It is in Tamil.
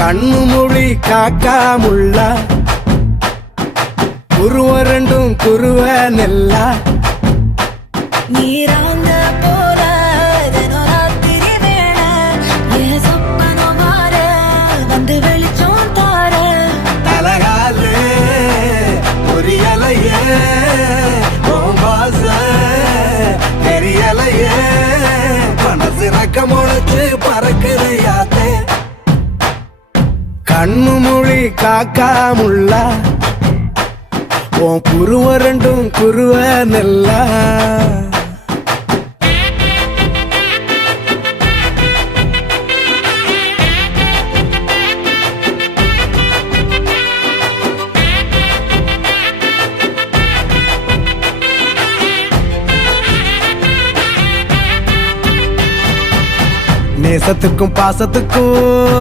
கண்ணு மொழி காக்காமுள்ள குருவ ரெண்டும் குருவ நெல்லா நீராங்க போல தினராத்திரி வேண என் சொப்பனம் மாற வந்து வெளிச்சம் தார தலகாலே பொரியலையே ஓம்பாச தெரியலையே மனசு ரக்க முளைச்சு பறக்குதையாத்தே கண்ணு மொழி காக்காமுள்ள உன் குருவ ரெண்டும் குருவ நெல்லா நேசத்துக்கும் பாசத்துக்கும்